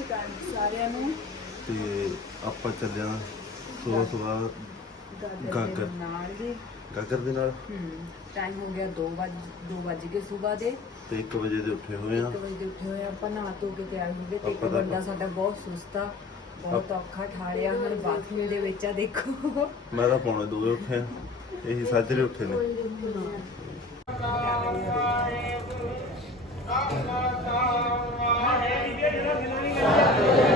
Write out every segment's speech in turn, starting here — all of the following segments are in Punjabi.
ਸ਼੍ਰੀ ਅਕਾਲ ਜੀ ਸਾਰਿਆਂ ਨੂੰ। ਤੇ ਆਪਾਂ ਚੱਲਿਆ ਸਵੇਰ ਸਵੇਰ ਗਾਗਰ। ਦੇ ਨਾਲ ਜੀ। ਗਾਗਰ ਦੇ ਨਾਲ? ਟਾਈਮ ਹੋ ਗਿਆ 2 ਵਜੇ 2 ਵਜੇ ਕੇ ਸਵੇਰ ਦੇ। ਤੇ 1 ਵਜੇ ਦੇ ਉੱਠੇ ਹੋਏ ਆ 1 ਵਜੇ ਦੇ ਉੱਠੇ ਹੋਏ ਆਪਾਂ ਨਹਾ ਧੋ ਕੇ ਤਿਆਰ ਹੋ ਗਏ ਤੇ ਇੱਕ ਆਪਾਂ ਤਾਂ- ਬੰਦਾ ਸਾਡਾ ਬਹੁਤ ਸੁਸਤਾ ਬਹੁਤ ਔਖਾ ਠਾਰਿਆ ਹੁਣ ਬਾਥਰੂਮ ਦੇ ਵਿੱਚ ਆ ਦੇਖੋ। ਮੈਂ ਤਾਂ ਪੌਣੇ ਦੋ ਵਜੇ ਉੱਠਿਆ ਇਹੀ ਸਾਜਰੇ ਉੱਠੇ ਨੇ। Yeah.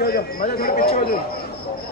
पीछे हो जाओ मजा थोड़ा पीछे हो जाओ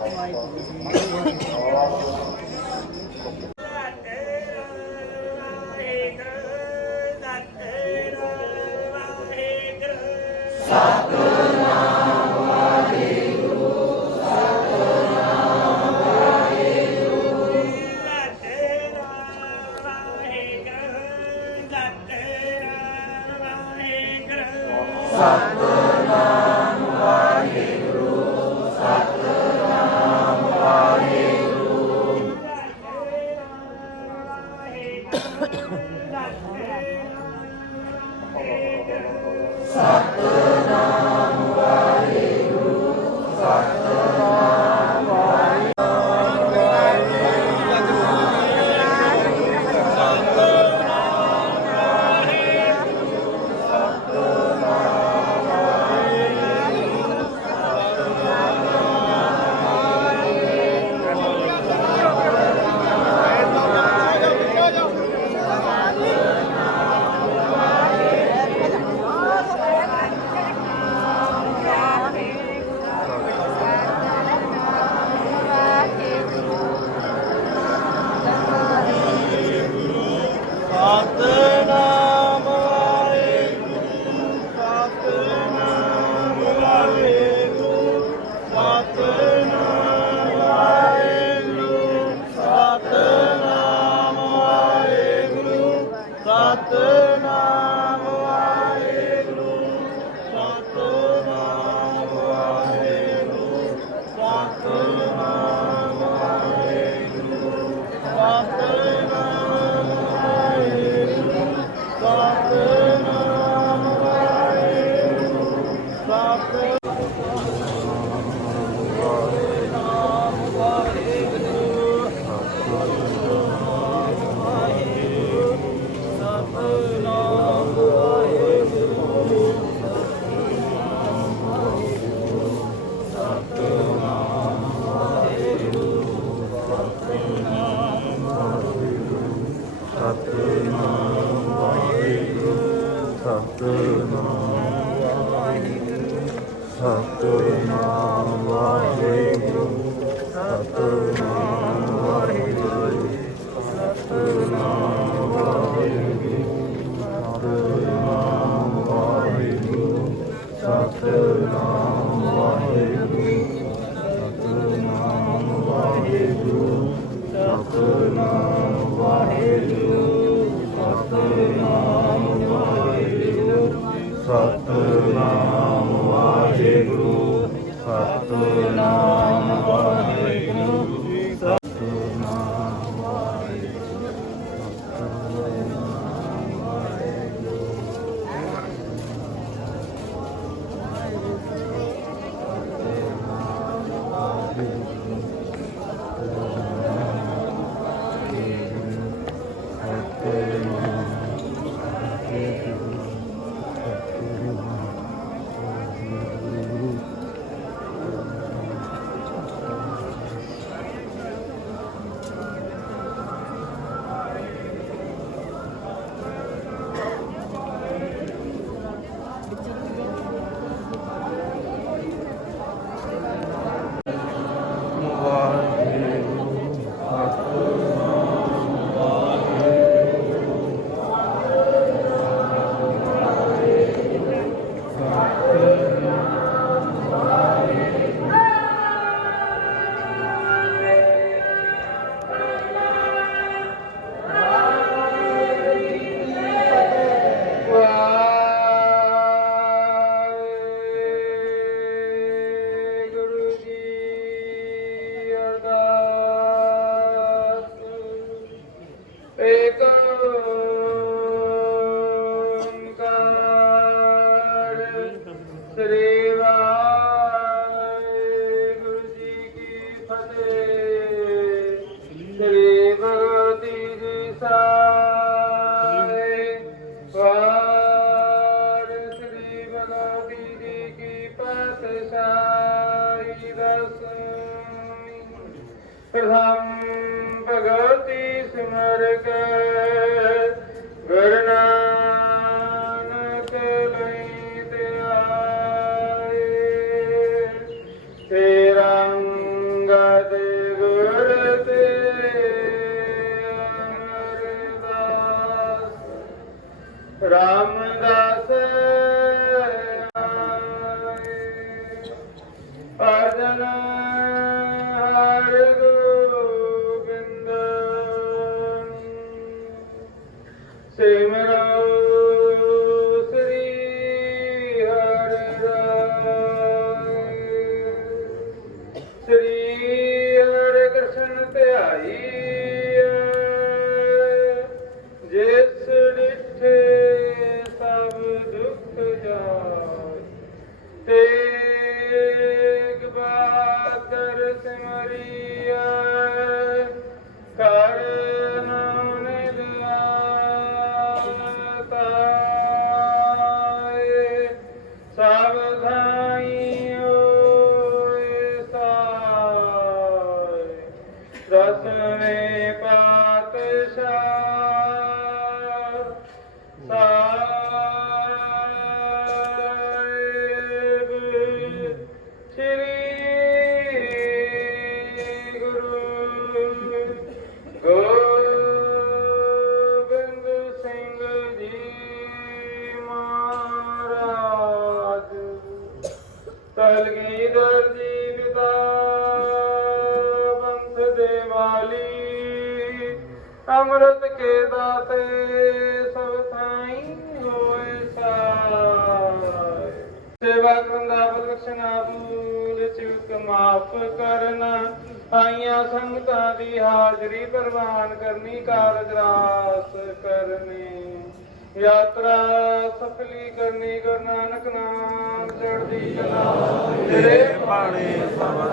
Lord. There is. Sarah. ਵਾਲੀ, ਅੰਮ੍ਰਿਤ ਕੇ ਦਾਤੇ ਸਭ ਥਾਈ ਹੋਏ ਸਾਰ ਸੇਵਾ ਕਰਨ ਦਾ ਬਖਸ਼ਣਾ ਭੂਲ ਮਾਫ ਕਰਨਾ, ਆਈਆਂ ਸੰਗਤਾਂ ਦੀ ਹਾਜ਼ਰੀ ਪ੍ਰਵਾਨ ਕਰਨੀ, ਕਾਰਜ ਰਾਸ ਕਰਨੀ। ਯਾਤਰਾ ਸਫਲੀ ਕਰਨੀ, ਗੁਰੂ ਨਾਨਕ ਨਾਮ ਚੜ੍ਹਦੀ ਕਲਾ। ਤੇਰੇ ਪਾਣੀ ਬਾਬਾ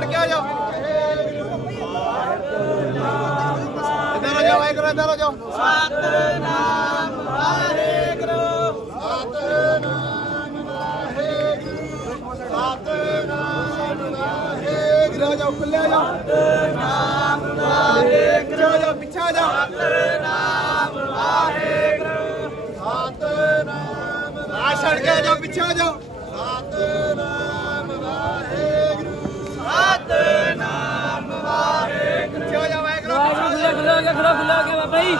ਜਾਓ ਰਾਹ ਕੇ ਹੋ ਜਾਓ। ਇੱਧਰ ਹੋ ਜਾਓ, ਵਾਹਿਗੁਰੂ, ਇੱਧਰ ਹੋ ਜਾਓ। ਸਤਨਾਮ ਵਾਹਿਗੁਰੂ ਸਤਨਾਮ ਵਾਹਿਗੁਰੂ ਸਤਨਾਮ ਵਾਹਿਗੁਰੂ ਜਾਓ ਖੁੱਲੇ ਹੋ ਜਾਓ। ਸਤਨਾਮ ਵਾਹਿਗੁਰੂ ਜਾਓ, ਪਿੱਛੇ ਹੋ ਜਾਓ। ਸਤਨਾਮ ਵਾਹਿਗੁਰੂ ਸਤਨਾਮ ਰਾਹ ਛੱਡ ਕੇ ਹੋ ਜਾਓ, ਪਿੱਛੇ ਹੋ ਜਾਓ। ਹੋ ਗਿਆ ਖੁੱਲਾ ਖੁੱਲਾ ਹੋ ਗਿਆ ਬਾਬਾ ਜੀ।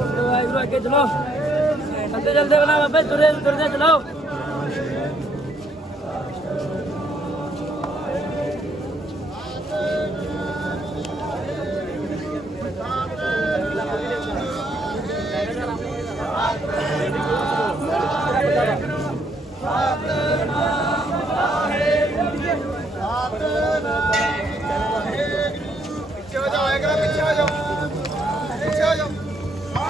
ਚਲੋ ਵਾਹਿਗੁਰੂ ਅੱਗੇ ਚਲੋ। ਅੱਗੇ ਜਲਦੇ ਬਣਾ ਬਾਬਾ ਜੀ, ਤੁਰੇ ਤੁਰਦੇ ਚਲੋ।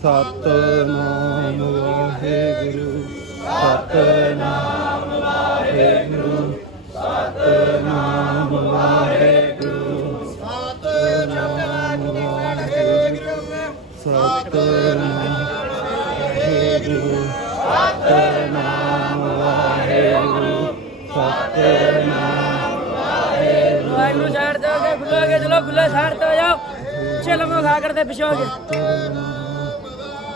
ਸਤਨਾਮ ਵਾਹਿਗੁਰੂ ਸਤਨਾਮ ਵਾਹਿਗੁਰੂ ਸਤਨਾਮ ਵਾਹਿਗੁਰੂ। ਸਤਨਾਮ ਵਾਹਿਗੁਰੂ ਸਤਨਾਮ ਵਾਹਿਗੁਰੂ ਸਤਨਾਮ ਵਾਹਿਗੁਰੂ। ਸਤਨਾਮ ਵਾਹਿਗੁਰੂ ਸਾਈਡ ਤੇ ਹੋ ਕੇ ਖੁੱਲੇ ਹੋ ਕੇ ਚਲੋ ਖੁੱਲੇ ਤੇ ਹੋ ਜਾਓ। ਚਲੋ ਮੈਂ ਖਾ ਕਰਦੇ ਪਿੱਛੇ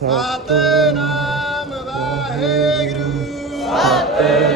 ਸਤਨਾਮ ਵਾਹਿਗੁਰੂ। ਸਤਨਾਮ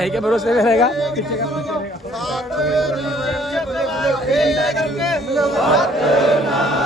भाई के भरोसे पे रहेगा करके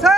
ਸਹੀ